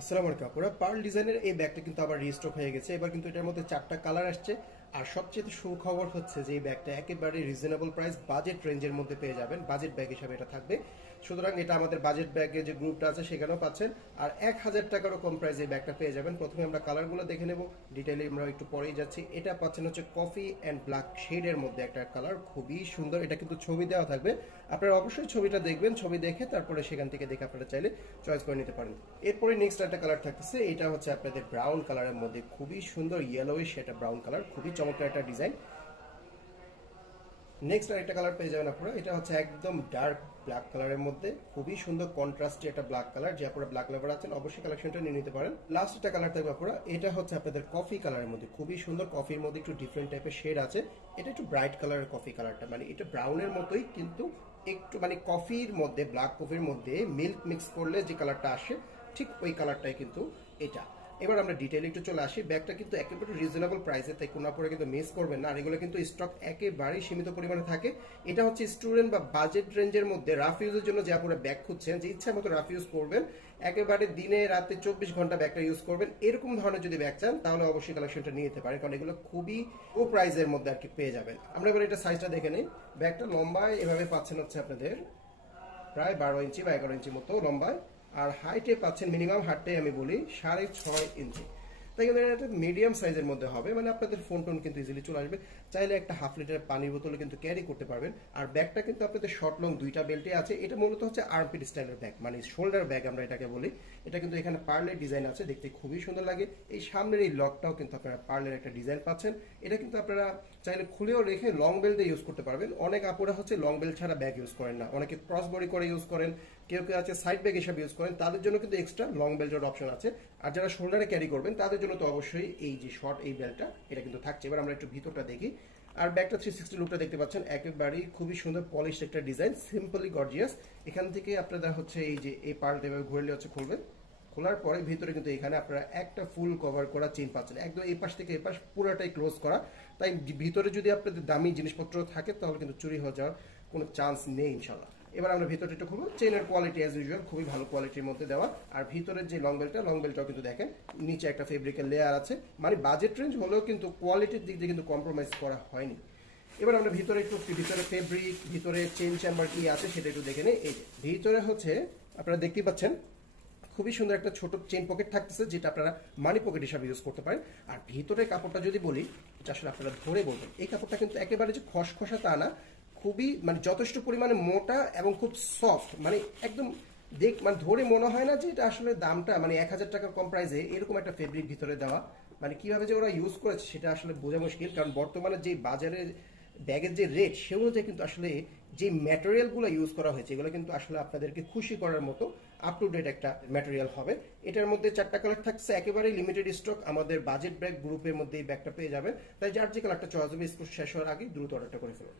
আসসালামু আলাইকুম আপুরা, পার্ল ডিজাইনের এই ব্যাগটা কিন্তু আবার রিস্টক হয়ে গেছে। এবার কিন্তু এটার মধ্যে 4টা কালার আসছে। আর সবচেয়ে সুখবর হচ্ছে যে এই ব্যাগটা একেবারে রিজনেবল প্রাইস, বাজেট রেঞ্জের মধ্যে পেয়ে যাবেন। বাজেট ব্যাগ হিসাবে এটা থাকবে। সুতরাং এটা আমাদের বাজেট ব্যাগের যে গ্রুপটা আছে সেখানেও পাচ্ছেন। আর 1000 টাকারও কম প্রাইসে এই ব্যাগটা পেয়ে যাবেন। প্রথমে আমরা কালারগুলো দেখে নেব, ডিটেইলে আমরা একটু পরেই যাচ্ছি। এটা পাচ্ছেন হচ্ছে কফি অ্যান্ড ব্ল্যাক শেডের মধ্যে একটা কালার, খুবই সুন্দর। এটা কিন্তু ছবি দেওয়া থাকবে, আপনারা অবশ্যই ছবিটা দেখবেন। ছবি দেখে তারপরে সেখান থেকে দেখে আপনারা চাইলে চয়েস করে নিতে পারেন। এরপরে নেক্সট একটা কালার থাকতেছে, এটা হচ্ছে আপনাদের ব্রাউন কালারের মধ্যে, খুবই সুন্দর ইয়েলোইশ এটা ব্রাউন কালার, খুবই চমৎকার একটা ডিজাইন। নেক্সট আরেকটা কালার পেয়ে যাবেন আপনারা, এটা হচ্ছে একদম ডার্ক ব্ল্যাক কালারের মধ্যে, খুবই সুন্দর কন্ট্রাস্টে একটা ব্ল্যাক কালার। যে আপনারা ব্ল্যাক লাভার আছেন অবশ্যই কালেকশনটা নিয়ে নিতে পারেন। লাস্ট একটা কালার থাকবে আপনারা, এটা হচ্ছে আপনাদের কফি কালারের মধ্যে, খুবই সুন্দর। কফির মধ্যে একটু ডিফারেন্ট টাইপের শেড আছে। এটা একটু ব্রাইট কালারের কফি কালারটা, মানে এটা ব্রাউনের মতোই কিন্তু একটু মানে কফির মধ্যে, ব্ল্যাক কফির মধ্যে মিল্ক মিক্স করলে যে কালারটা আসে ঠিক ওই কালারটাই কিন্তু এটা। এবার আমরা ডিটেইলে একটু চলে আসি। ব্যাগটা কিন্তু একেবারে রিজনেবল প্রাইসে, তাই কোনো পরে কিন্তু মিস করবেন না। আর এগুলো কিন্তু স্টক একেবারেই সীমিত পরিমাণে থাকে। এটা হচ্ছে স্টুডেন্ট বা বাজেট রেঞ্জের মধ্যে রাফ ইউজের জন্য যে আপনারা ব্যাগ খুঁজছেন, যে ইচ্ছা মতো রাফ ইউজ করবেন, একেবারে দিনে রাতে 24 ঘন্টা ব্যাগটা ইউজ করবেন, এরকম ধরনের যদি ব্যাগ চান তাহলে অবশ্যই কালেকশনটা নিয়ে যেতে পারেন, কারণ এগুলো খুবই লো প্রাইসের মধ্যে আর কি পেয়ে যাবেন। আমরা এবার এটা সাইজটা দেখে নিই। ব্যাগটা লম্বায় এভাবে পাচ্ছেন হচ্ছে আপনাদের প্রায় 12 ইঞ্চি বা 11 ইঞ্চি মতো লম্বায়। আর হাইটে পাচ্ছেন মিনিমাম হাইটে আমি বলি 6.5 ইঞ্চি। তাই কিন্তু এটা মিডিয়াম সাইজের মধ্যে হবে, মানে আপনাদের ফোন টোন কিন্তু ইজিলি চলে আসবে। চাইলে একটা হাফ লিটার পানির বোতলে কিন্তু ক্যারি করতে পারবেন। আর ব্যাগটা কিন্তু আপনাদের শর্ট লং দুইটা বেল্টে আছে। এটা মূলত হচ্ছে আর্মপিট স্টাইলের ব্যাগ, মানে শোল্ডার ব্যাগ আমরা এটাকে বলি। এটা কিন্তু এখানে পার্লের ডিজাইন আছে, দেখতে খুবই সুন্দর লাগে। এই সামনের এই লকটাও কিন্তু আপনারা পার্লের একটা ডিজাইন পাচ্ছেন। এটা কিন্তু আপনারা চাইলে খুলেও রেখে লং বেল্ট দিয়ে ইউজ করতে পারবেন। অনেক আপুরা হচ্ছে লং বেল্ট ছাড়া ব্যাগ ইউজ করেন না, অনেকে ক্রস বডি করে ইউজ করেন, কেউ কেউ আছে সাইড ব্যাগ হিসাবে ইউজ করেন। তাদের জন্য কিন্তু এক্সট্রা লং বেল্টের অপশন আছে। আর যারা শোল্ডারে ক্যারি করবেন তাদের জন্য তো অবশ্যই এই যে শর্ট এই বেল্টটা এটা কিন্তু থাকছে। এবার আমরা একটু ভিতরটা দেখি। আর ব্যাগটা 360 লুকটা দেখতে পাচ্ছেন, একেবারেই খুবই সুন্দর পলিশ একটা ডিজাইন, সিম্পলি গর্জিয়াস। এখান থেকে আপনারা হচ্ছে এই যে এই পার্টটা এভাবে ঘুরলে হচ্ছে খুলবেন। খোলার পরে ভিতরে কিন্তু এখানে আপনারা একটা ফুল কভার করা চেইন পাচ্ছেন, একদম এই পাশ থেকে এই পাশ পুরোটাই ক্লোজ করা। তাই ভিতরে যদি আপনাদের দামি জিনিসপত্র থাকে তাহলে কিন্তু চুরি হয়ে যাওয়ার কোনো চান্স নেই ইনশাল্লাহ। এবার আমরা ভিতরে একটু খুলবো। চেইনের কোয়ালিটি অ্যাজ ইউজুয়াল খুবই ভালো কোয়ালিটির মধ্যে দেওয়া। আর ভিতরের যে লং বেল্টটাও কিন্তু দেখেন নিচে একটা ফেব্রিকের লেয়ার আছে, মানে বাজেট রেঞ্জ হলেও কিন্তু কোয়ালিটির দিক দিয়ে কিন্তু কম্প্রোমাইজ করা হয়নি। এবার আমরা ভিতরে একটু ভিতরে ফেব্রিক, ভিতরে চেইন চেম্বার কি আছে সেটা একটু দেখে নিই। এই যে ভিতরে হচ্ছে আপনারা দেখতেই পাচ্ছেন খুবই সুন্দর একটা ছোট চেইন পকেট থাকতেছে, যেটা আপনারা মানি পকেট হিসাবে ইউজ করতে পারেন। আর ভিতরের কাপড়টা যদি বলি, এটা আসলে আপনারা ধরে বলবেন, এই কাপড়টা কিন্তু একেবারে যে খসখসা তা না, খুবই মানে যথেষ্ট পরিমাণে মোটা এবং খুব সফট, মানে একদম মানে ধরে মনে হয় না যে এটা আসলে দামটা মানে 1000 টাকার কম প্রাইসে এরকম একটা ফেব্রিক ভিতরে দেওয়া। মানে কিভাবে যে ওরা ইউজ করেছে সেটা আসলে বোঝা মুশকিল, কারণ বর্তমানে যে বাজারে ব্যাগের যে রেট সে অনুযায়ী কিন্তু আসলে যে ম্যাটেরিয়ালগুলো ইউজ করা হয়েছে এগুলো কিন্তু আসলে আপনাদেরকে খুশি করার মতো আপ টু ডেট একটা ম্যাটেরিয়াল হবে। এটার মধ্যে 4টা কালার থাকছে, একেবারে লিমিটেড স্টক। আমাদের বাজেট ব্যাগ গ্রুপের মধ্যে এই ব্যাগটা পেয়ে যাবেন। তাই যার যে কালারটা চয়েস হবে স্কুল শেষ হওয়ার আগে দ্রুত অর্ডারটা করে ফেলুন।